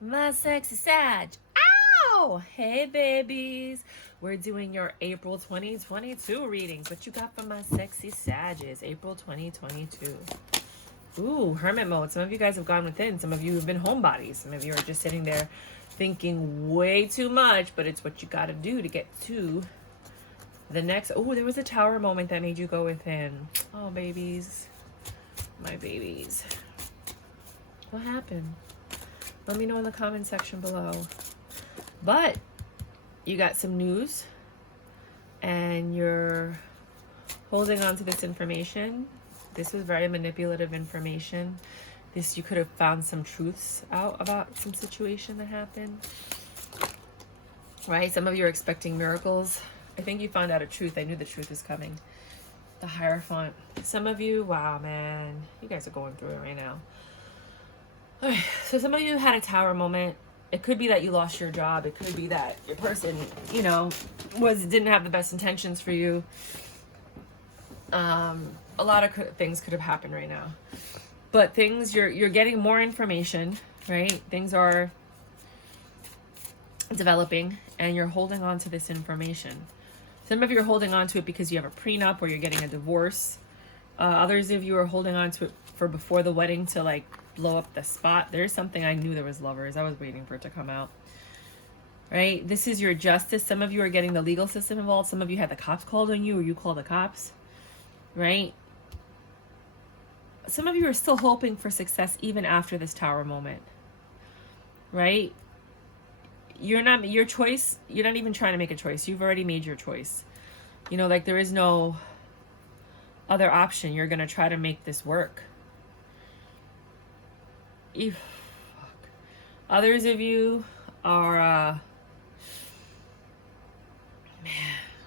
My sexy Sag. Ow! Hey, babies. We're doing your April 2022 readings. What you got for my sexy Sages? April 2022. Ooh, hermit mode. Some of you guys have gone within. Some of you have been homebodies. Some of you are just sitting there thinking way too much, but it's what you got to do to get to the next. Oh, there was a tower moment that made you go within. Oh, babies. My babies. What happened? Let me know in the comment section below. But you got some news and you're holding on to this information. This was very manipulative information. This, you could have found some truths out about some situation that happened. Right? Some of you are expecting miracles. I think you found out a truth. I knew the truth was coming. The Hierophant. Some of you, wow, man. You guys are going through it right now. Okay, so some of you had a tower moment. It could be that you lost your job. It could be that your person, you know, didn't have the best intentions for you. A lot of things could have happened right now. But things, you're getting more information, right? Things are developing and you're holding on to this information. Some of you are holding on to it because you have a prenup or you're getting a divorce. Others of you are holding on to it for before the wedding to like blow up the spot. There's something, I knew there was lovers. I was waiting for it to come out. Right? This is your justice. Some of you are getting the legal system involved. Some of you had the cops called on you or you called the cops. Right? Some of you are still hoping for success even after this tower moment. Right? You're not even trying to make a choice. You've already made your choice. You know, like there is no other option. You're going to try to make this work. Others of you are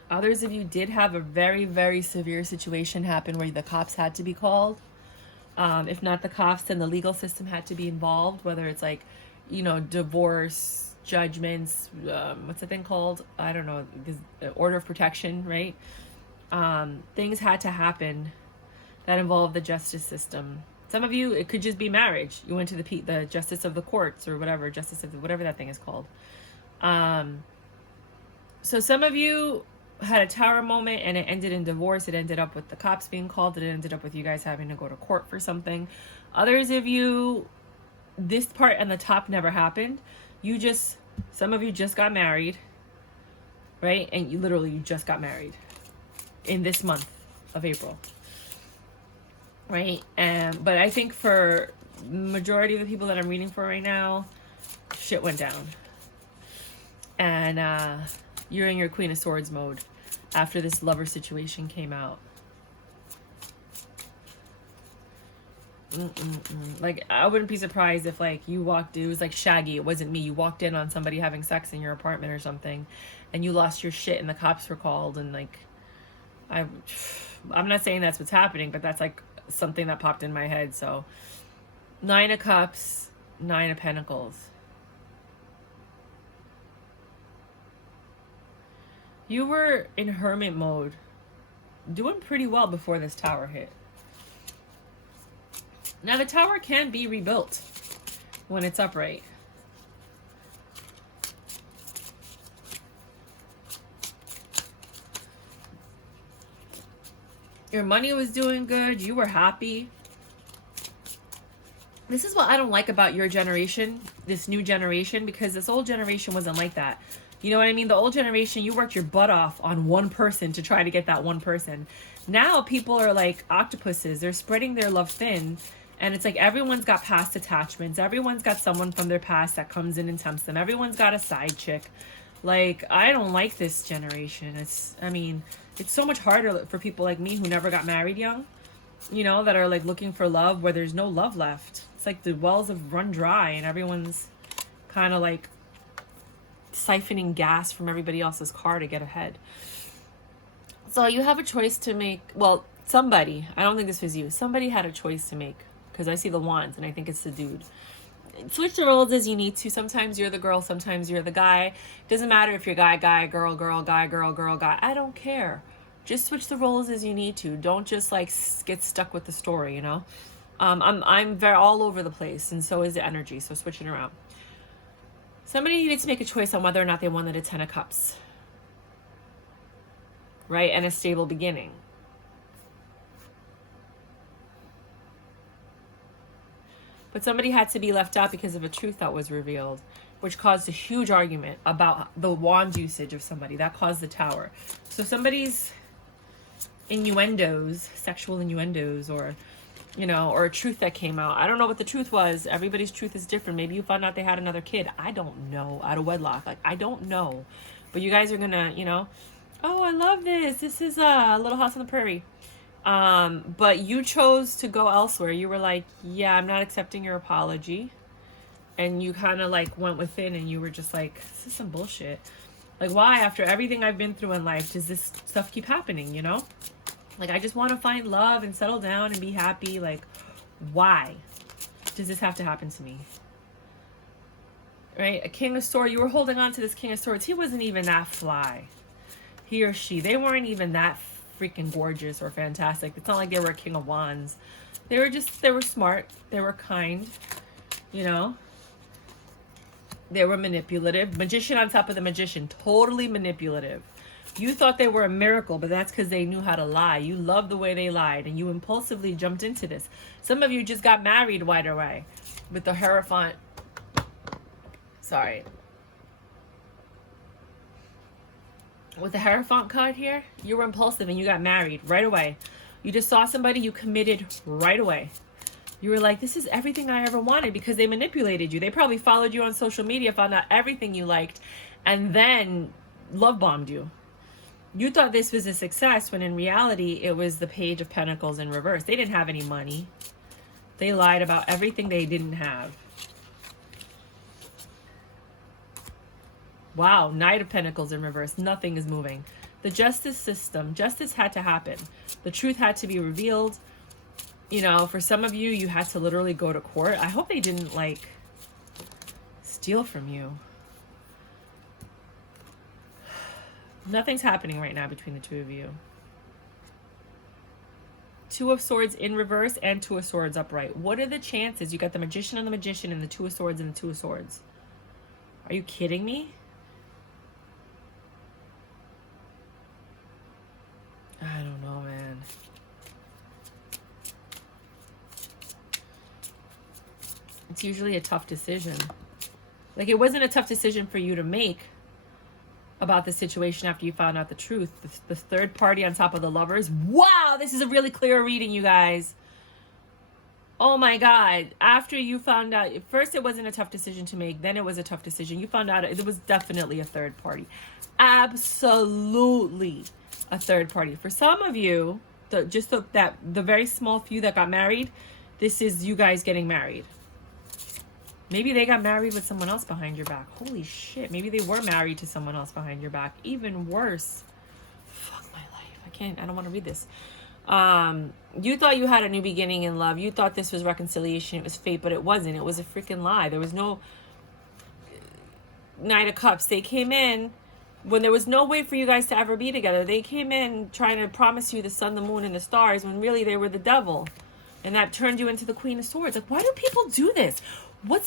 others of you did have a very, very severe situation happen where the cops had to be called. If not the cops, then the legal system had to be involved, whether it's like, you know, divorce, judgments, what's the thing called? I don't know, order of protection, right? Things had to happen that involved the justice system. Some of you, it could just be marriage. You went to the justice of the courts or whatever, whatever that thing is called. So some of you had a tower moment and it ended in divorce. It ended up with the cops being called. It ended up with you guys having to go to court for something. Others of you, this part on the top never happened. Some of you just got married, right? And you just got married in this month of April. Right? But I think for majority of the people that I'm reading for right now, shit went down. And you're in your Queen of Swords mode after this lover situation came out. Like, I wouldn't be surprised if, like, it was like Shaggy, it wasn't me. You walked in on somebody having sex in your apartment or something, and you lost your shit and the cops were called, and, like, I'm not saying that's what's happening, but that's, like, something that popped in my head. So 9 of Cups, 9 of Pentacles. You were in hermit mode, doing pretty well before this tower hit. Now the tower can be rebuilt when it's upright. Your money was doing good. You were happy. This is what I don't like about your generation, this new generation, because this old generation wasn't like that. You know what I mean? The old generation, you worked your butt off on one person to try to get that one person. Now people are like octopuses. They're spreading their love thin. And it's like everyone's got past attachments. Everyone's got someone from their past that comes in and tempts them. Everyone's got a side chick. Like, I don't like this generation. It's so much harder for people like me who never got married young, you know, that are like looking for love where there's no love left. It's like the wells have run dry and everyone's kind of like siphoning gas from everybody else's car to get ahead. So you have a choice to make. Well, somebody, I don't think this was you, somebody had a choice to make, because I see the wands and I think it's the dude. Switch the roles as you need to. Sometimes you're the girl, sometimes you're the guy. Doesn't matter if you're guy, girl, guy, girl, guy. I don't care. Just switch the roles as you need to. Don't just like get stuck with the story, you know. I'm very all over the place, and so is the energy. So switching around. Somebody needed to make a choice on whether or not they wanted a 10 of Cups. Right? And a stable beginning. But somebody had to be left out because of a truth that was revealed, which caused a huge argument about the wand usage of somebody. That caused the Tower. So somebody's innuendos, sexual innuendos, or, you know, or a truth that came out. I don't know what the truth was. Everybody's truth is different. Maybe you found out they had another kid. I don't know. Out of wedlock. Like, I don't know. But you guys are gonna, you know, oh, I love this. This is a Little House on the Prairie. But you chose to go elsewhere. You were like, yeah, I'm not accepting your apology. And you kind of like went within and you were just like, this is some bullshit. Like, why, after everything I've been through in life, does this stuff keep happening, you know? Like, I just want to find love and settle down and be happy. Like, why does this have to happen to me? Right? A King of Swords. You were holding on to this King of Swords. He wasn't even that fly. He or she. They weren't even that freaking gorgeous or fantastic. It's not like they were a King of Wands. They were smart. They were kind. You know? They were manipulative. Magician on top of the magician. Totally manipulative. You thought they were a miracle, but that's because they knew how to lie. You loved the way they lied, and you impulsively jumped into this. Some of you just got married right away with the Hierophant. Sorry. With the Hierophant card here, you were impulsive and you got married right away. You just saw somebody, you committed right away. You were like, this is everything I ever wanted, because they manipulated you. They probably followed you on social media, found out everything you liked, and then love bombed you. You thought this was a success when in reality it was the Page of Pentacles in reverse. They didn't have any money. They lied about everything they didn't have. Wow, Knight of Pentacles in reverse. Nothing is moving. The justice system, justice had to happen. The truth had to be revealed. You know, for some of you, you had to literally go to court. I hope they didn't, like, steal from you. Nothing's happening right now between the two of you. Two of Swords in reverse and Two of Swords upright. What are the chances? You got the Magician and the Magician and the Two of Swords and the Two of Swords. Are you kidding me? I don't know, man. It's usually a tough decision. Like, it wasn't a tough decision for you to make about the situation after you found out the truth. The third party on top of the Lovers. Wow, this is a really clear reading, you guys. Oh my God. After you found out, first it wasn't a tough decision to make, then it was a tough decision. You found out it was definitely a third party. Absolutely a third party. For some of you, the very small few that got married, this is you guys getting married. Maybe they got married with someone else behind your back. Holy shit. Maybe they were married to someone else behind your back. Even worse. Fuck my life. I don't want to read this. You thought you had a new beginning in love. You thought this was reconciliation. It was fate, but it wasn't. It was a freaking lie. There was no Knight of Cups. They came in when there was no way for you guys to ever be together. They came in trying to promise you the sun, the moon, and the stars when really they were the devil. And that turned you into the Queen of Swords. Like, why do people do this?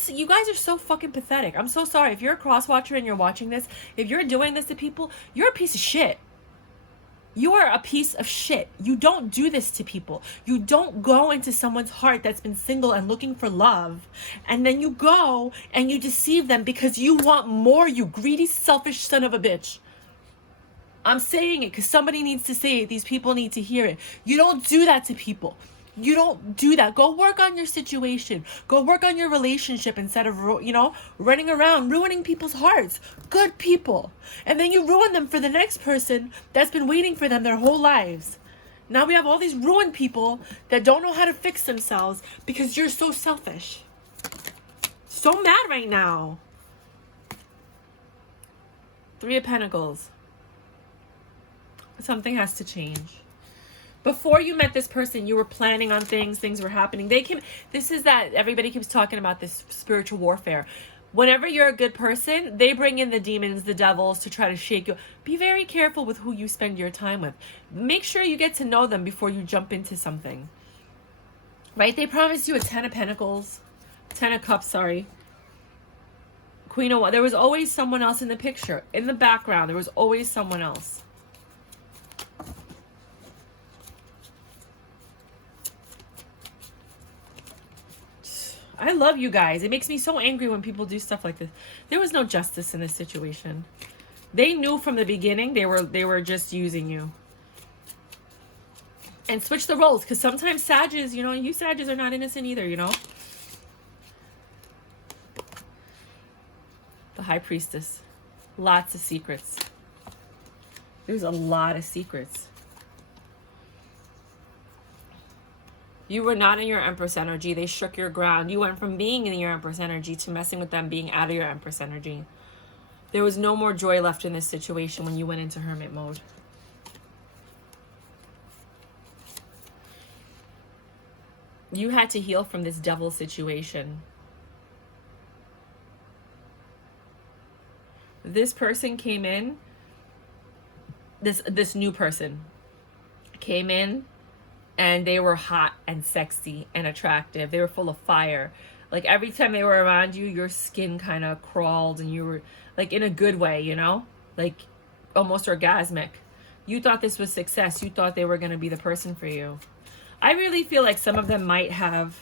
You guys are so fucking pathetic. I'm so sorry. If you're a cross-watcher and you're watching this, if you're doing this to people, you're a piece of shit. You are a piece of shit. You don't do this to people. You don't go into someone's heart that's been single and looking for love, and then you go and you deceive them because you want more, you greedy, selfish son of a bitch. I'm saying it because somebody needs to say it. These people need to hear it. You don't do that to people. You don't do that. Go work on your situation. Go work on your relationship instead of, running around, ruining people's hearts. Good people. And then you ruin them for the next person that's been waiting for them their whole lives. Now we have all these ruined people that don't know how to fix themselves because you're so selfish. So mad right now. Three of Pentacles. Something has to change. Before you met this person, you were planning on things were happening. This is that everybody keeps talking about, this spiritual warfare. Whenever you're a good person, they bring in the demons, the devils to try to shake you. Be very careful with who you spend your time with. Make sure you get to know them before you jump into something. Right? They promised you a 10 of Pentacles, 10 of Cups, sorry. Queen of, there was always someone else in the picture. In the background, there was always someone else. I love you guys. It makes me so angry when people do stuff like this. There was no justice in this situation. They knew from the beginning they were just using you. And switch the roles, because sometimes Sages, you know, you Sages are not innocent either, you know. The High Priestess. Lots of secrets. There's a lot of secrets. You were not in your Empress energy. They shook your ground. You went from being in your Empress energy to messing with them being out of your Empress energy. There was no more joy left in this situation when you went into Hermit mode. You had to heal from this devil situation. This person came in, this new person came in, and they were hot and sexy and attractive. They were full of fire. Like every time they were around you, your skin kind of crawled, and you were like in a good way, you know, like almost orgasmic. You thought this was success. You thought they were going to be the person for you. I really feel like some of them might have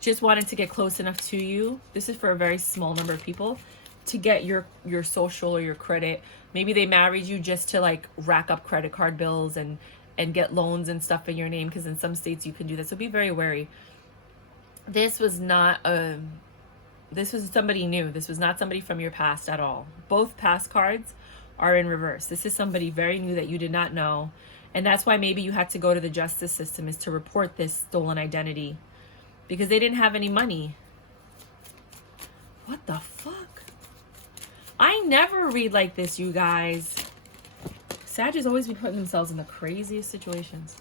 just wanted to get close enough to you. This is for a very small number of people, to get your social or your credit. Maybe they married you just to like rack up credit card bills and get loans and stuff in your name, because in some states you can do that. So be very wary. This was not this was somebody new. This was not somebody from your past at all. Both past cards are in reverse. This is somebody very new that you did not know. And that's why maybe you had to go to the justice system, is to report this stolen identity, because they didn't have any money. What the fuck? I never read like this, you guys. Sag has always been putting themselves in the craziest situations.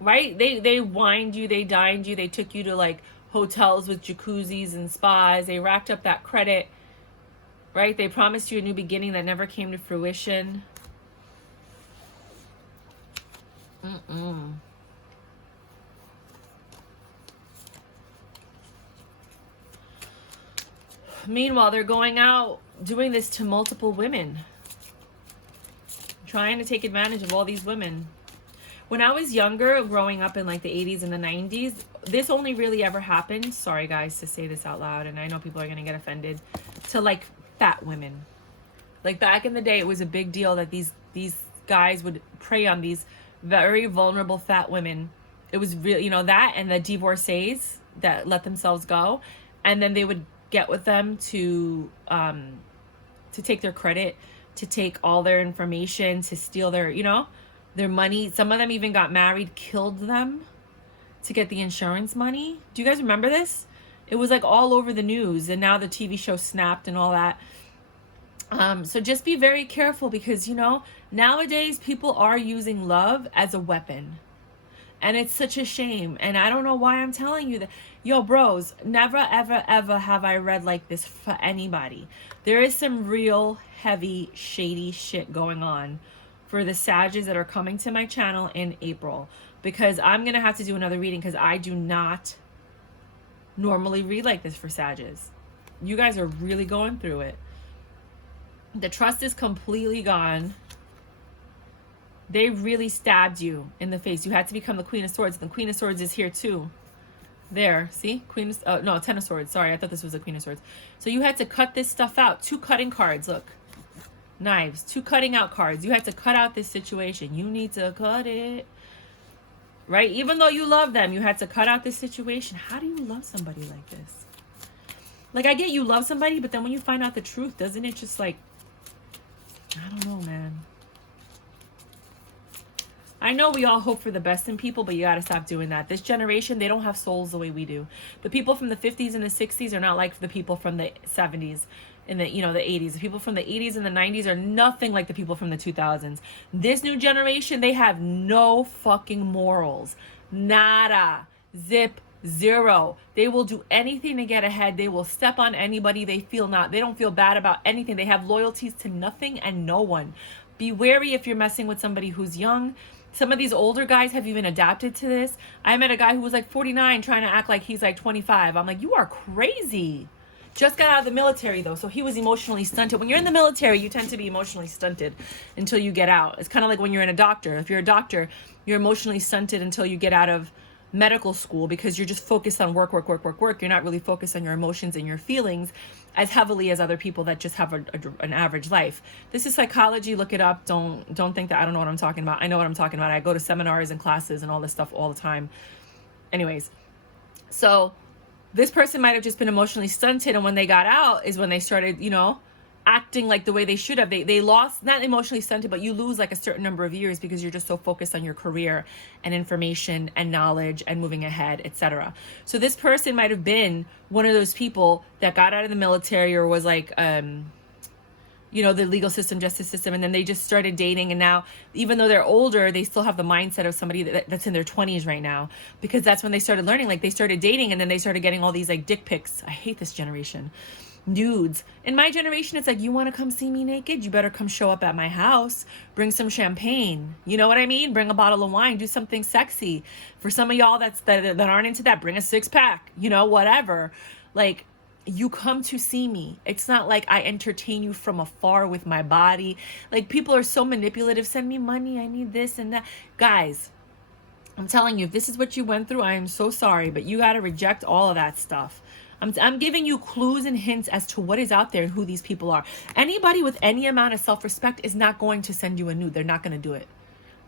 Right? They wined you, they dined you, they took you to like hotels with jacuzzis and spas. They racked up that credit. Right? They promised you a new beginning that never came to fruition. Meanwhile, they're going out doing this to multiple women, trying to take advantage of all these women. When I was younger, growing up in like the 80s and the 90s, this only really ever happened, sorry guys to say this out loud, and I know people are going to get offended, to like fat women. Like back in the day, it was a big deal that these guys would prey on these very vulnerable fat women. It was really, you know, that and the divorcees that let themselves go, and then they would get with them to take their credit, to take all their information, to steal their, you know, their money. Some of them even got married, killed them to get the insurance money. Do you guys remember this? It was like all over the news, and now the TV show Snapped and all that. So just be very careful, because, you know, nowadays people are using love as a weapon. And it's such a shame. And I don't know why I'm telling you that. Yo, bros, never, ever, ever have I read like this for anybody. There is some real heavy, shady shit going on for the Sages that are coming to my channel in April. Because I'm going to have to do another reading, because I do not normally read like this for Sages. You guys are really going through it. The trust is completely gone. They really stabbed you in the face. You had to become the Queen of Swords. The Queen of Swords is here too. There, see? Queen of, no, Ten of Swords. Sorry, I thought this was the Queen of Swords. So you had to cut this stuff out. 2 cutting cards, look. Knives. 2 cutting out cards. You had to cut out this situation. You need to cut it. Right? Even though you love them, you had to cut out this situation. How do you love somebody like this? Like, I get you love somebody, but then when you find out the truth, doesn't it just like, I don't know, man. I know we all hope for the best in people, but you got to stop doing that. This generation, they don't have souls the way we do. The people from the 50s and the 60s are not like the people from the 70s and the, you know, the 80s. The people from the 80s and the 90s are nothing like the people from the 2000s. This new generation, they have no fucking morals. Nada. Zip. Zero. They will do anything to get ahead. They will step on anybody they don't feel bad about anything. They have loyalties to nothing and no one. Be wary if you're messing with somebody who's young. Some of these older guys have even adapted to this. I met a guy who was like 49 trying to act like he's like 25. I'm like, you are crazy. Just got out of the military though, so he was emotionally stunted. When you're in the military, you tend to be emotionally stunted until you get out. It's kind of like when you're in a doctor. If you're a doctor, you're emotionally stunted until you get out of medical school, because you're just focused on work. You're not really focused on your emotions and your feelings as heavily as other people that just have an average life. This is psychology. Look it up. Don't think that I don't know what I'm talking about. I know what I'm talking about. I go to seminars and classes and all this stuff all the time. Anyways, so this person might have just been emotionally stunted, and when they got out is when they started, acting like the way they should have. They lost, not emotionally stunted, but you lose like a certain number of years because you're just so focused on your career and information and knowledge and moving ahead, etc. So this person might have been one of those people that got out of the military or was like, the legal system, justice system, and then they just started dating. And now, even though they're older, they still have the mindset of somebody that's in their 20s right now, because that's when they started learning. Like, they started dating, and then they started getting all these like dick pics. I hate this generation. Nudes. In my generation, it's like, you want to come see me naked? You better come show up at my house. Bring some champagne. You know what I mean? Bring a bottle of wine. Do something sexy. For some of y'all that aren't into that, bring a 6-pack. Whatever. Like, you come to see me. It's not like I entertain you from afar with my body. Like, people are so manipulative. Send me money. I need this and that. Guys, I'm telling you, if this is what you went through, I am so sorry, but you got to reject all of that stuff. I'm giving you clues and hints as to what is out there and who these people are. Anybody with any amount of self-respect is not going to send you a nude. They're not going to do it.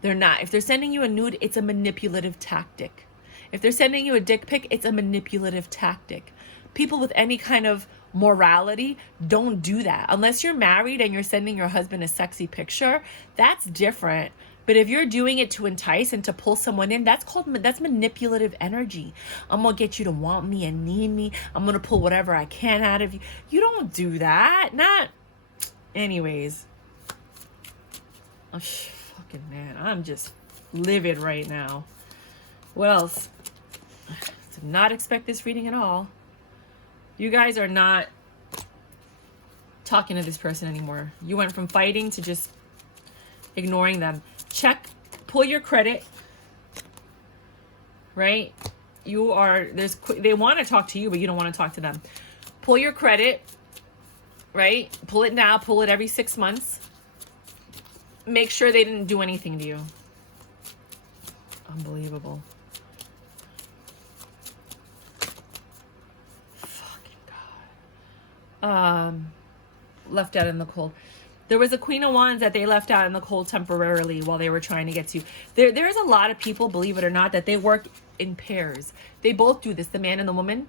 They're not. If they're sending you a nude, it's a manipulative tactic. If they're sending you a dick pic, it's a manipulative tactic. People with any kind of morality don't do that. Unless you're married and you're sending your husband a sexy picture, that's different. But if you're doing it to entice and to pull someone in, that's manipulative energy. I'm going to get you to want me and need me. I'm going to pull whatever I can out of you. You don't do that. Anyways. Oh, fucking man. I'm just livid right now. What else? Did not expect this reading at all. You guys are not talking to this person anymore. You went from fighting to just ignoring them. Pull your credit, right? They want to talk to you, but you don't want to talk to them. Pull your credit, right? Pull it now, pull it every 6 months. Make sure they didn't do anything to you. Unbelievable. Fucking God. Left out in the cold. There was a Queen of Wands that they left out in the cold temporarily while they were trying to get to you. There's a lot of people, believe it or not, that they work in pairs. They both do this, the man and the woman.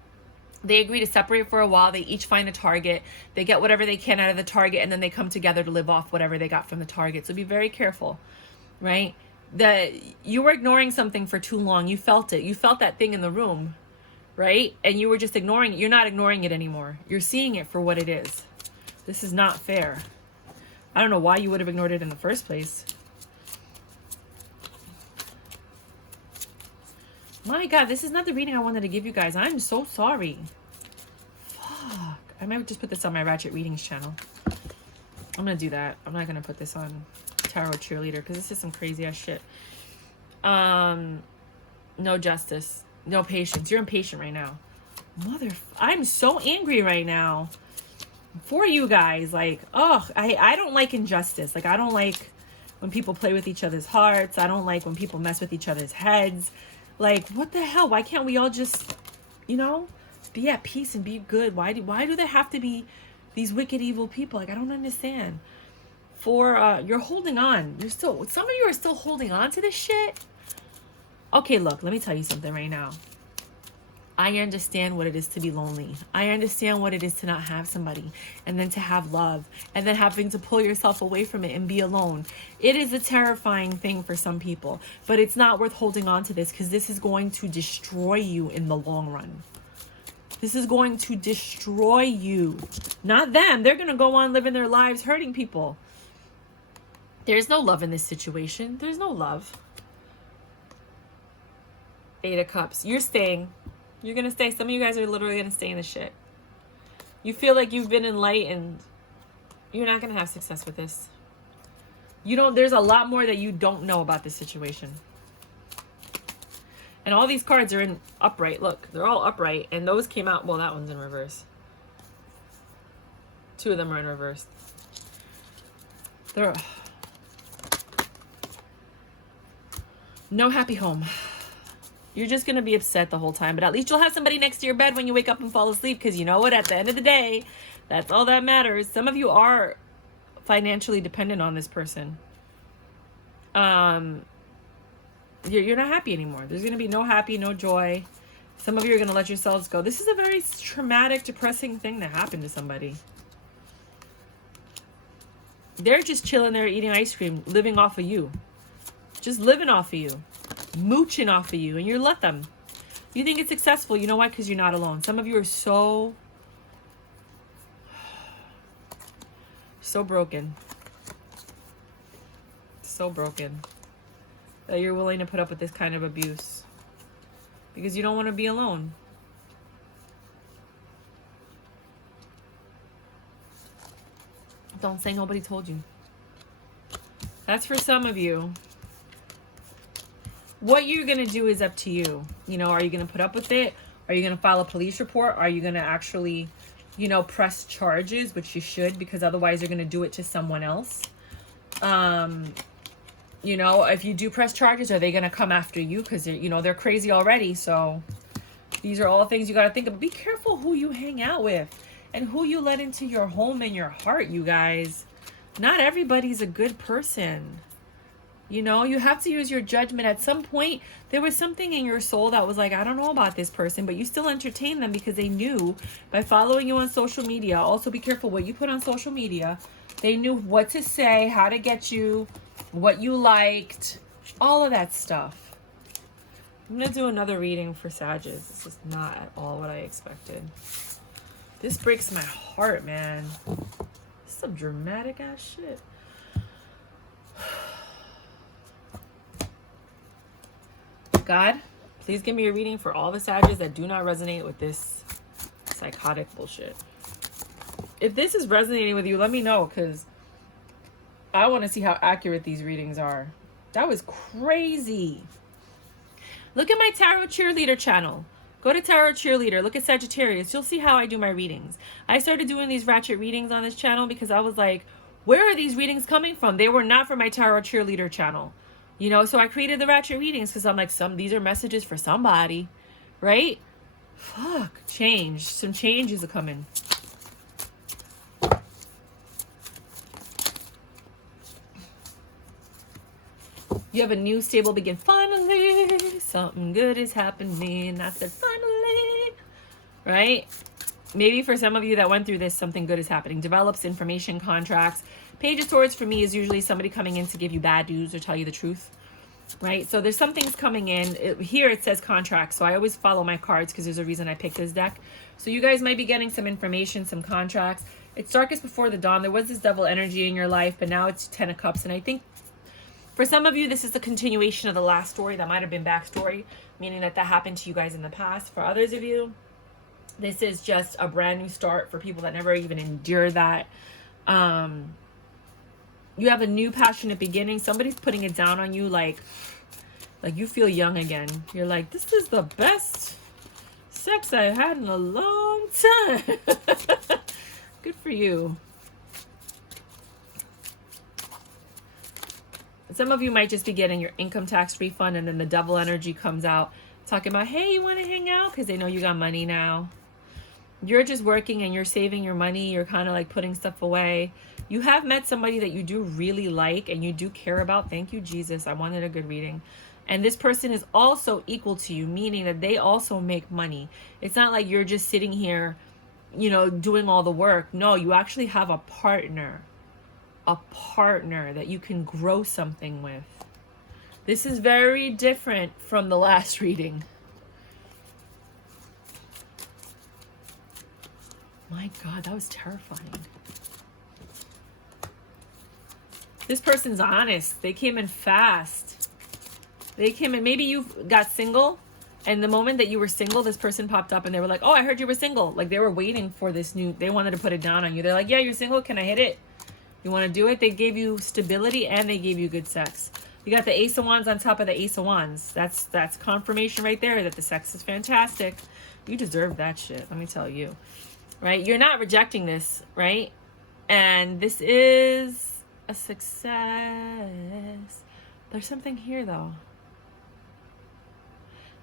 They agree to separate for a while. They each find a target. They get whatever they can out of the target, and then they come together to live off whatever they got from the target. So be very careful, right? You were ignoring something for too long. You felt it. You felt that thing in the room, right? And you were just ignoring it. You're not ignoring it anymore. You're seeing it for what it is. This is not fair. I don't know why you would have ignored it in the first place. My God, this is not the reading I wanted to give you guys. I'm so sorry. Fuck. I might just put this on my Ratchet Readings channel. I'm going to do that. I'm not going to put this on Tarot Cheerleader because this is some crazy ass shit. No justice. No patience. You're impatient right now. I'm so angry right now. For you guys, like, I don't like injustice. Like, I don't like when people play with each other's hearts. I don't like when people mess with each other's heads. Like, what the hell? Why can't we all just, be at peace and be good? Why do there have to be these wicked, evil people? Like, I don't understand. You're holding on. Some of you are still holding on to this shit. Okay, look, let me tell you something right now. I understand what it is to be lonely. I understand what it is to not have somebody, and then to have love, and then having to pull yourself away from it and be alone. It is a terrifying thing for some people, but it's not worth holding on to this, because this is going to destroy you in the long run. This is going to destroy you. Not them. They're going to go on living their lives hurting people. There's no love in this situation. There's no love. 8 of Cups. You're staying. You're going to stay. Some of you guys are literally going to stay in the shit. You feel like you've been enlightened. You're not going to have success with this. There's a lot more that you don't know about this situation. And all these cards are in upright. Look, they're all upright. And those came out. Well, that one's in reverse. Two of them are in reverse. They're... No happy home. You're just going to be upset the whole time. But at least you'll have somebody next to your bed when you wake up and fall asleep. Because you know what? At the end of the day, that's all that matters. Some of you are financially dependent on this person. You're not happy anymore. There's going to be no happy, no joy. Some of you are going to let yourselves go. This is a very traumatic, depressing thing that happened to somebody. They're just chilling there eating ice cream, living off of you. Just living off of you. Mooching off of you. And you let them. You think it's successful. You know why? Because you're not alone. Some of you are so broken. So broken. That you're willing to put up with this kind of abuse. Because you don't want to be alone. Don't say nobody told you. That's for some of you. What you're going to do is up to you. You know, are you going to put up with it? Are you going to file a police report? Are you going to actually, you know, press charges, which you should, because otherwise you're going to do it to someone else. You know, if you do press charges, are they going to come after you? Because, you know, they're crazy already. So these are all things you got to think of. Be careful who you hang out with and who you let into your home and your heart, you guys. Not everybody's a good person. You know, you have to use your judgment. At some point, there was something in your soul that was like, I don't know about this person, but you still entertain them because they knew by following you on social media. Also, be careful what you put on social media. They knew what to say, how to get you, what you liked, all of that stuff. I'm going to do another reading for Sagittarius. This is not at all what I expected. This breaks my heart, man. This is some dramatic ass shit. God, please give me a reading for all the Sagittarius that do not resonate with this psychotic bullshit. If this is resonating with you, let me know, because I want to see how accurate these readings are. That was crazy. Look at my Tarot Cheerleader channel. Go to Tarot Cheerleader. Look at Sagittarius. You'll see how I do my readings. I started doing these ratchet readings on this channel because I was like, where are these readings coming from? They were not from my Tarot Cheerleader channel. You know, so I created the ratchet readings because I'm like, these are messages for somebody, right? Fuck, change. Some changes are coming. You have a new stable begin. Finally, something good is happening. I said, finally, right? Maybe for some of you that went through this, something good is happening. Develops information, contracts. Page of Swords for me is usually somebody coming in to give you bad news or tell you the truth, right? So there's some things coming in. Here it says contracts. So I always follow my cards because there's a reason I picked this deck. So you guys might be getting some information, some contracts. It's darkest before the dawn. There was this devil energy in your life, but now it's 10 of Cups. And I think for some of you, this is the continuation of the last story. That might have been backstory, meaning that happened to you guys in the past. For others of you, this is just a brand new start for people that never even endured that. You have a new passionate beginning. Somebody's putting it down on you like you feel young again. You're like, this is the best sex I've had in a long time. Good for you. Some of you might just be getting your income tax refund, and then the devil energy comes out talking about, hey, you want to hang out? Because they know you got money now. You're just working and you're saving your money. You're kind of like putting stuff away. You have met somebody that you do really like and you do care about. Thank you, Jesus. I wanted a good reading. And this person is also equal to you, meaning that they also make money. It's not like you're just sitting here, you know, doing all the work. No, you actually have a partner that you can grow something with. This is very different from the last reading. My God, that was terrifying. This person's honest. They came in fast. They came in. Maybe you got single, and the moment that you were single, this person popped up and they were like, oh, I heard you were single. Like they were waiting for this new, they wanted to put it down on you. They're like, yeah, you're single. Can I hit it? You want to do it? They gave you stability and they gave you good sex. You got the Ace of Wands on top of the Ace of Wands. That's confirmation right there that the sex is fantastic. You deserve that shit, let me tell you. Right? You're not rejecting this, right? And this is a success. There's something here though.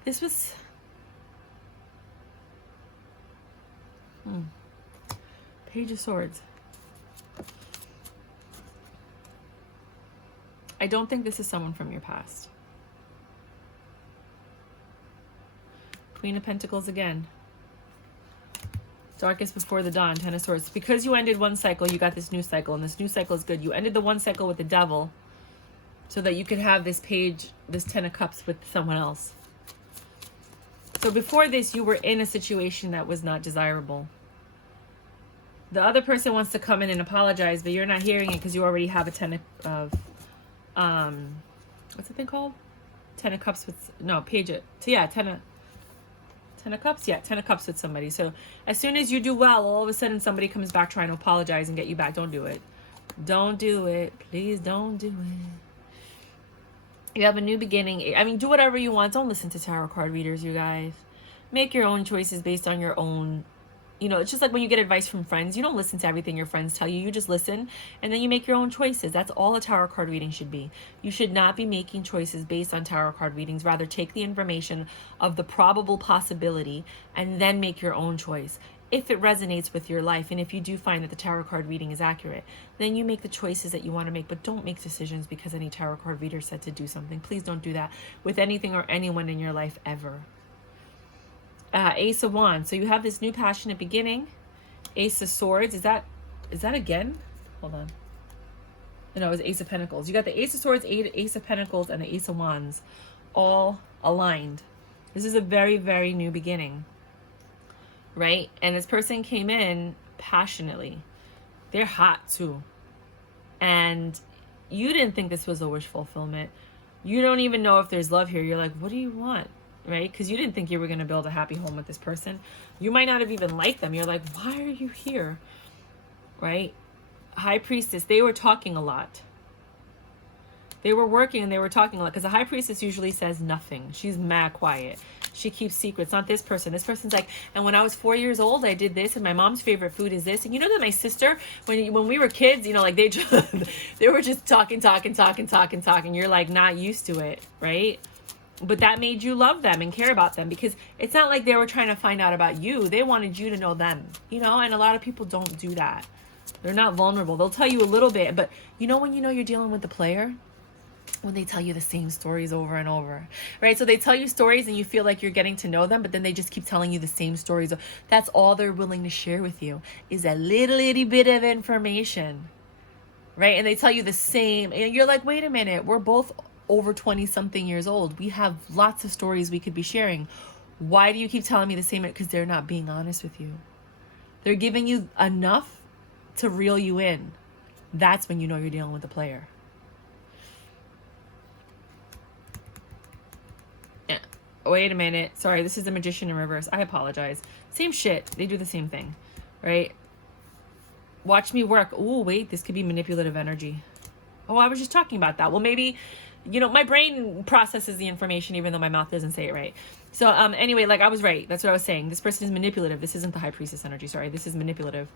This was Page of Swords. I don't think this is someone from your past. Queen of Pentacles again. Darkest before the dawn, Ten of Swords. Because you ended one cycle, you got this new cycle, and this new cycle is good. You ended the one cycle with the Devil so that you could have this page, this Ten of Cups with someone else. So before this, you were in a situation that was not desirable. The other person wants to come in and apologize, but you're not hearing it because you already have a Ten of what's the thing called? Ten of Cups with, no, page it. So yeah, Ten of Cups? Yeah, Ten of Cups with somebody. So as soon as you do well, all of a sudden somebody comes back trying to apologize and get you back. Don't do it. Don't do it. Please don't do it. You have a new beginning. I mean, do whatever you want. Don't listen to tarot card readers, you guys. Make your own choices based on your own. You know, it's just like when you get advice from friends. You don't listen to everything your friends tell you. You just listen, and then you make your own choices. That's all a tarot card reading should be. You should not be making choices based on tarot card readings. Rather, take the information of the probable possibility and then make your own choice. If it resonates with your life, and if you do find that the tarot card reading is accurate, then you make the choices that you want to make. But don't make decisions because any tarot card reader said to do something. Please don't do that with anything or anyone in your life ever. Ace of Wands. So you have this new passionate beginning. Ace of Swords. Is that again? Hold on. No, it was Ace of Pentacles. You got the Ace of Swords, Ace of Pentacles, and the Ace of Wands all aligned. This is a very, very new beginning. Right? And this person came in passionately. They're hot too. And you didn't think this was a wish fulfillment. You don't even know if there's love here. You're like, what do you want? Right? Because you didn't think you were going to build a happy home with this person. You might not have even liked them. You're like, why are you here? Right? High Priestess, they were talking a lot. They were working and they were talking a lot. Because the High Priestess usually says nothing. She's mad quiet. She keeps secrets. Not this person. This person's like, and when I was 4 years old, I did this, and my mom's favorite food is this. And you know that my sister, when we were kids, you know, like they were just talking. You're like not used to it, right? But that made you love them and care about them, because it's not like they were trying to find out about you. They wanted you to know them, you know, and a lot of people don't do that. They're not vulnerable. They'll tell you a little bit, but you know when you know you're dealing with the player? When they tell you the same stories over and over, right? So they tell you stories and you feel like you're getting to know them, but then they just keep telling you the same stories. That's all they're willing to share with you is a little itty bit of information, right? And they tell you the same, and you're like, wait a minute, we're both over 20 something years old. We have lots of stories we could be sharing. Why do you keep telling me the same? Because they're not being honest with you. They're giving you enough to reel you in. That's when you know you're dealing with a player. Wait a minute. Sorry, this is the Magician in reverse. I apologize. Same shit. They do the same thing, right? Watch me work. Oh, wait, this could be manipulative energy. Oh, I was just talking about that. Well, maybe, you know, my brain processes the information even though my mouth doesn't say it right. So anyway, like I was right. That's what I was saying. This person is manipulative. This isn't the High Priestess energy. Sorry, this is manipulative.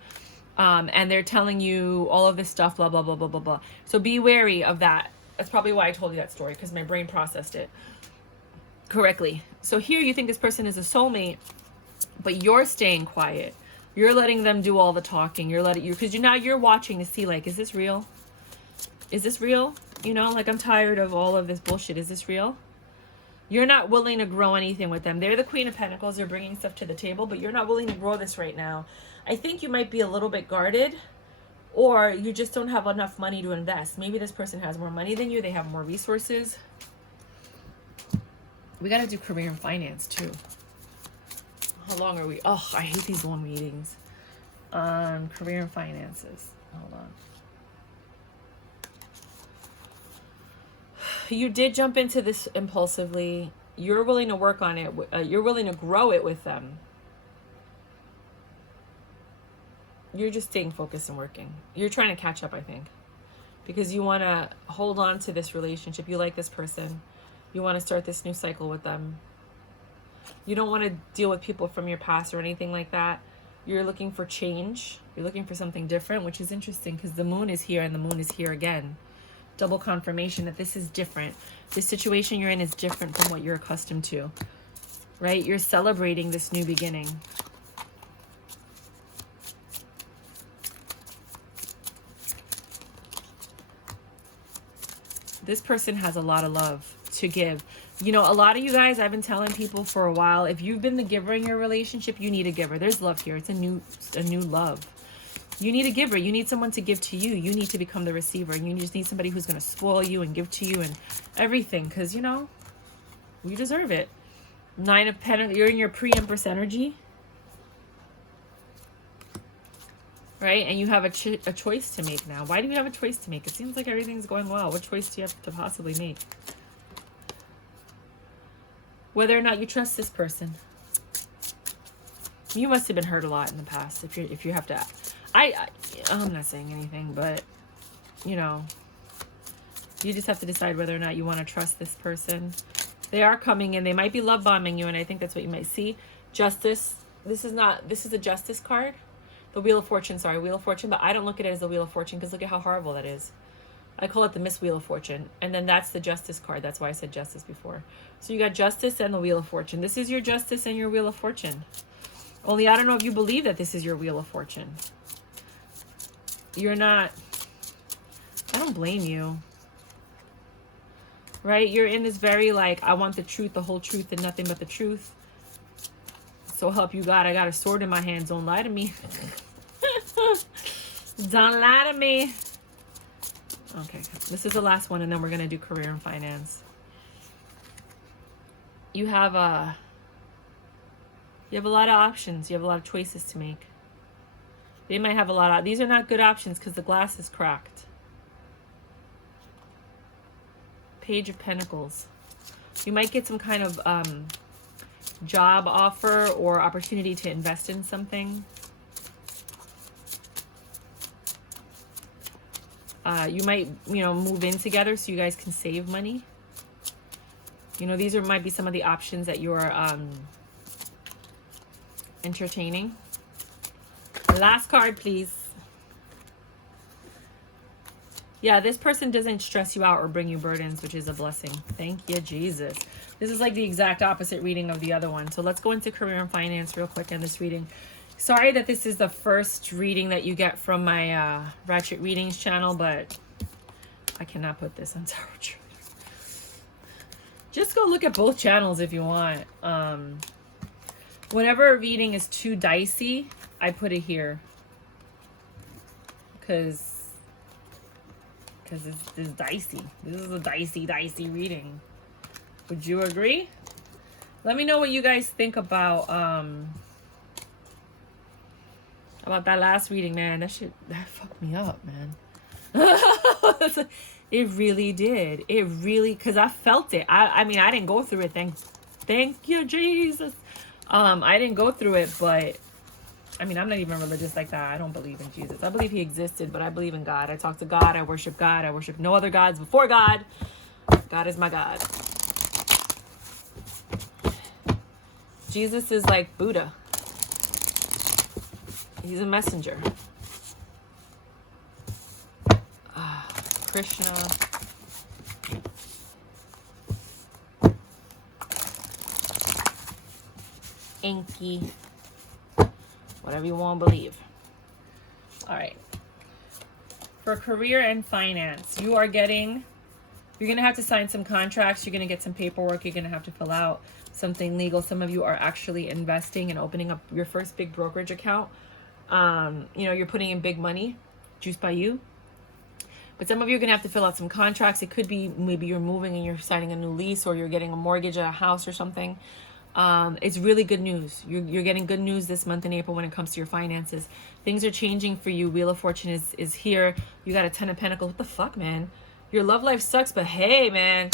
And they're telling you all of this stuff, blah, blah, blah, blah, blah, blah. So be wary of that. That's probably why I told you that story, because my brain processed it correctly. So here you think this person is a soulmate, but you're staying quiet. You're letting them do all the talking. Because now you're watching to see, like, is this real? Is this real? You know, like, I'm tired of all of this bullshit. Is this real? You're not willing to grow anything with them. They're the Queen of Pentacles. They're bringing stuff to the table, but you're not willing to grow this right now. I think you might be a little bit guarded, or you just don't have enough money to invest. Maybe this person has more money than you. They have more resources. We got to do career and finance too. How long are we? Oh, I hate these long readings. Career and finances. Hold on. You did jump into this impulsively. You're willing to work on it. You're willing to grow it with them. You're just staying focused and working. You're trying to catch up, I think, because you want to hold on to this relationship. You like this person. You want to start this new cycle with them. You don't want to deal with people from your past or anything like that. You're looking for change. You're looking for something different, which is interesting because the moon is here and the moon is here again. Double confirmation that this is different. This situation you're in is different from what you're accustomed to, right? You're celebrating this new beginning. This person has a lot of love to give. You know, a lot of you guys, I've been telling people for a while, if you've been the giver in your relationship, you need a giver. There's love here. It's a new love. You need a giver. You need someone to give to you. You need to become the receiver. And you just need somebody who's going to spoil you and give to you and everything. Because, you know, you deserve it. 9 of Pentacles. You're in your pre-Empress energy. Right? And you have a choice to make now. Why do you have a choice to make? It seems like everything's going well. What choice do you have to possibly make? Whether or not you trust this person. You must have been hurt a lot in the past if you have to. I'm not saying anything, but you know, you just have to decide whether or not you want to trust this person. They are coming in. They might be love bombing you, and I think that's what you might see. Justice. This is a Justice card. The Wheel of Fortune, sorry, Wheel of Fortune, but I don't look at it as the Wheel of Fortune because look at how horrible that is. I call it the Miss Wheel of Fortune. And then that's the Justice card. That's why I said Justice before. So you got Justice and the Wheel of Fortune. This is your Justice and your Wheel of Fortune. Only I don't know if you believe that this is your Wheel of Fortune. You're not. I don't blame you. Right? You're in this very like, I want the truth, the whole truth, and nothing but the truth. So help you God. I got a sword in my hands. Don't lie to me. Don't lie to me. Okay, this is the last one, and then we're going to do career and finance. You have a lot of options. You have a lot of choices to make. They might have a lot of... These are not good options because the glass is cracked. Page of Pentacles. You might get some kind of job offer or opportunity to invest in something. You might, move in together so you guys can save money. These might be some of the options that you're entertaining. Last card, please. Yeah, this person doesn't stress you out or bring you burdens, which is a blessing. Thank you, Jesus. This is like the exact opposite reading of the other one. So let's go into career and finance real quick in this reading. Sorry that this is the first reading that you get from my Ratchet Readings channel, but I cannot put this on Tarot Trader. Just go look at both channels if you want. Whenever a reading is too dicey, I put it here. Because it's dicey. This is a dicey reading. Would you agree? Let me know what you guys think about that last reading, man. That fucked me up, man. It really did. It really, because I felt it. I mean, I didn't go through it. Thank you, Jesus. I didn't go through it, but I mean, I'm not even religious like that. I don't believe in Jesus. I believe he existed, but I believe in God. I talk to God. I worship God. I worship no other gods before God. God is my God. Jesus is like Buddha. He's a messenger. Krishna. Enki. Whatever you want to believe. All right. For career and finance, you're going to have to sign some contracts. You're going to get some paperwork. You're going to have to fill out something legal. Some of you are actually investing and opening up your first big brokerage account. You're putting in big money, juiced by you. But some of you are going to have to fill out some contracts. It could be maybe you're moving and you're signing a new lease, or you're getting a mortgage at a house or something. It's really good news. You're getting good news this month in April when it comes to your finances. Things are changing for you. Wheel of Fortune is here. You got a 10 of Pentacles. What the fuck, man? Your love life sucks, but hey, man,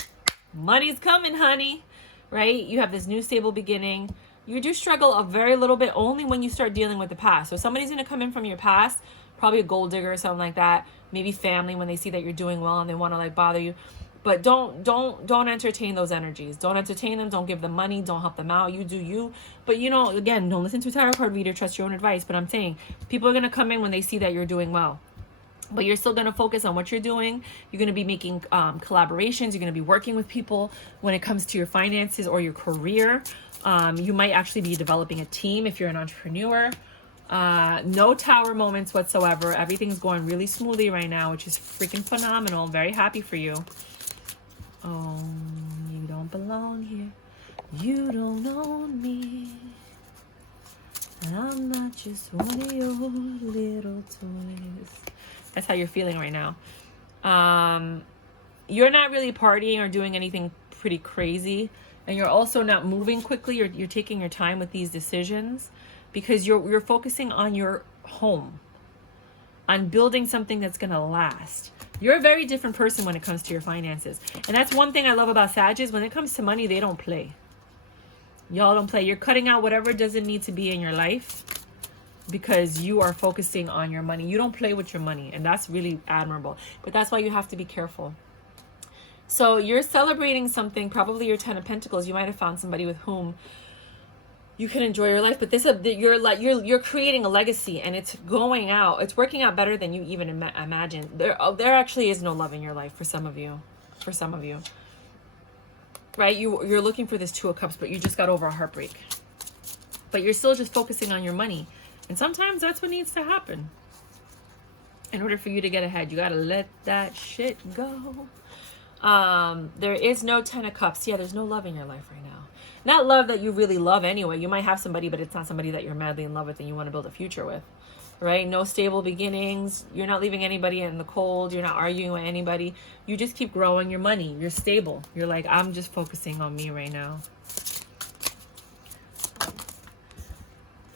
money's coming, honey. Right? You have this new stable beginning. You do struggle a very little bit only when you start dealing with the past. So somebody's going to come in from your past, probably a gold digger or something like that. Maybe family, when they see that you're doing well and they want to like bother you. But don't entertain those energies. Don't entertain them. Don't give them money. Don't help them out. You do you. But you know, again, don't listen to a tarot card reader. Trust your own advice. But I'm saying people are going to come in when they see that you're doing well. But you're still going to focus on what you're doing. You're going to be making collaborations. You're going to be working with people when it comes to your finances or your career. You might actually be developing a team if you're an entrepreneur. No tower moments whatsoever. Everything's going really smoothly right now, which is freaking phenomenal. Very happy for you. Oh, you don't belong here. You don't own me. And I'm not just one of your little toys. That's how you're feeling right now. You're not really partying or doing anything pretty crazy. And you're also not moving quickly. You're taking your time with these decisions because you're focusing on your home, on building something that's going to last. You're a very different person when it comes to your finances. And that's one thing I love about Sagittarius. When it comes to money, they don't play. Y'all don't play. You're cutting out whatever doesn't need to be in your life because you are focusing on your money. You don't play with your money. And that's really admirable. But that's why you have to be careful. So you're celebrating something, probably your 10 of Pentacles. You might have found somebody with whom you can enjoy your life, but you're creating a legacy, and it's going out. It's working out better than you even imagined. There actually is no love in your life for some of you. Right? You're looking for this 2 of Cups, but you just got over a heartbreak. But you're still just focusing on your money. And sometimes that's what needs to happen. In order for you to get ahead, you got to let that shit go. There is no 10 of Cups. Yeah, there's no love in your life right now. Not love that you really love anyway. You might have somebody, but it's not somebody that you're madly in love with and you want to build a future with. Right? No stable beginnings. You're not leaving anybody in the cold. You're not arguing with anybody. You just keep growing your money. You're stable. You're like, I'm just focusing on me right now.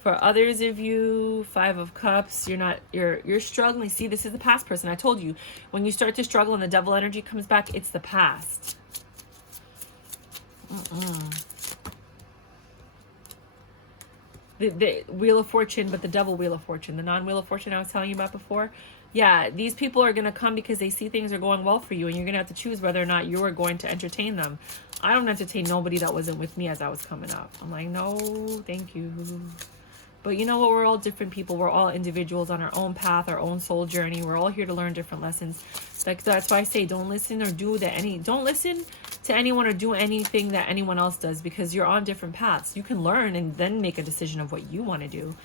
For others of you, 5 of Cups, you're struggling. See, this is the past person. I told you, when you start to struggle and the devil energy comes back, it's the past. The Wheel of Fortune, but the devil Wheel of Fortune, the non-Wheel of Fortune I was telling you about before. Yeah, these people are going to come because they see things are going well for you, and you're going to have to choose whether or not you are going to entertain them. I don't entertain nobody that wasn't with me as I was coming up. I'm like, no, thank you. But you know what? We're all different people. We're all individuals on our own path, our own soul journey. We're all here to learn different lessons. Like, that's why I say don't listen or do that don't listen to anyone or do anything that anyone else does, because you're on different paths. You can learn and then make a decision of what you want to do.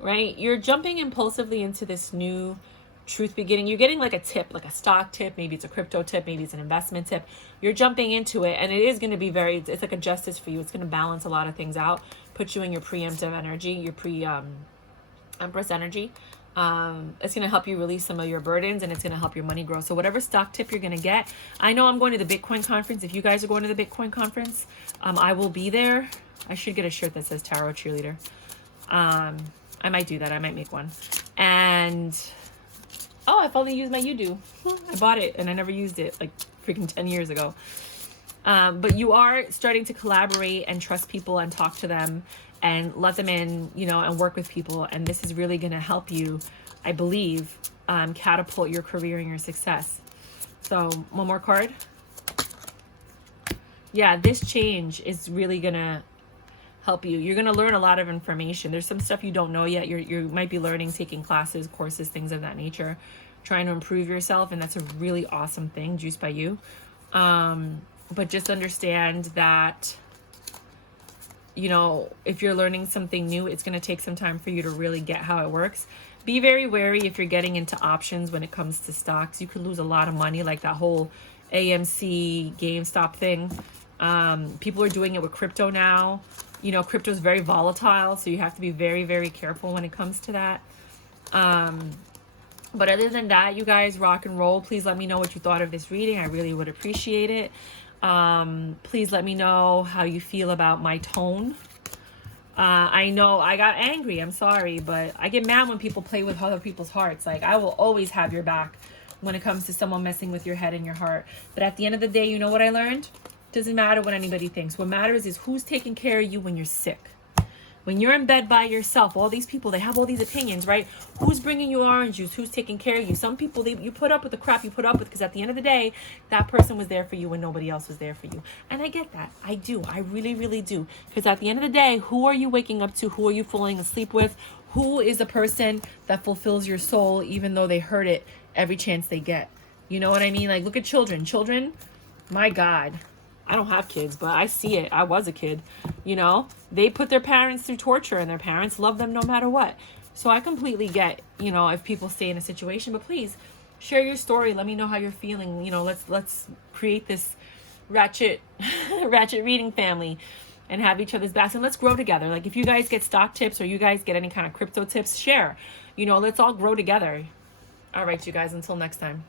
Right? You're jumping impulsively into this new truth beginning. You're getting like a tip, like a stock tip. Maybe it's a crypto tip. Maybe it's an investment tip. You're jumping into it, and it is going to be it's like a justice for you. It's going to balance a lot of things out, put you in your preemptive energy, your Empress energy. It's going to help you release some of your burdens, and it's going to help your money grow. So whatever stock tip you're going to get, I know I'm going to the Bitcoin conference. If you guys are going to the Bitcoin conference, I will be there. I should get a shirt that says Tarot Cheerleader. I might do that. I might make one. And oh, I finally used my You-Do. I bought it and I never used it like freaking 10 years ago. But you are starting to collaborate and trust people and talk to them and let them in, and work with people. And this is really going to help you, I believe, catapult your career and your success. So one more card. Yeah, this change is really going to help you. You're going to learn a lot of information. There's some stuff you don't know yet. You might be learning, taking classes, courses, things of that nature, trying to improve yourself. And that's a really awesome thing, juiced by you. But just understand that, if you're learning something new, it's going to take some time for you to really get how it works. Be very wary if you're getting into options when it comes to stocks. You could lose a lot of money, like that whole AMC GameStop thing. People are doing it with crypto now. Crypto is very volatile, so you have to be very, very careful when it comes to that. But other than that, you guys rock and roll. Please let me know what you thought of this reading. I really would appreciate it. Please let me know how you feel about my tone. I know I got angry. I'm sorry, but I get mad when people play with other people's hearts. Like, I will always have your back when it comes to someone messing with your head and your heart. But at the end of the day, you know what I learned? Doesn't matter what anybody thinks. What matters is who's taking care of you when you're sick. When you're in bed by yourself, all these people, they have all these opinions, right? Who's bringing you orange juice? Who's taking care of you? Some people, you put up with the crap you put up with, because at the end of the day, that person was there for you when nobody else was there for you. And I get that. I do. I really, really do. Because at the end of the day, who are you waking up to? Who are you falling asleep with? Who is the person that fulfills your soul, even though they hurt it every chance they get? You know what I mean? Like, look at children. Children, my God. I don't have kids, but I see it. I was a kid, you know, they put their parents through torture, and their parents love them no matter what. So I completely get, you know, if people stay in a situation, but please share your story. Let me know how you're feeling. You know, let's create this ratchet reading family and have each other's backs, and let's grow together. Like, if you guys get stock tips, or you guys get any kind of crypto tips, share, you know, let's all grow together. All right, you guys, until next time.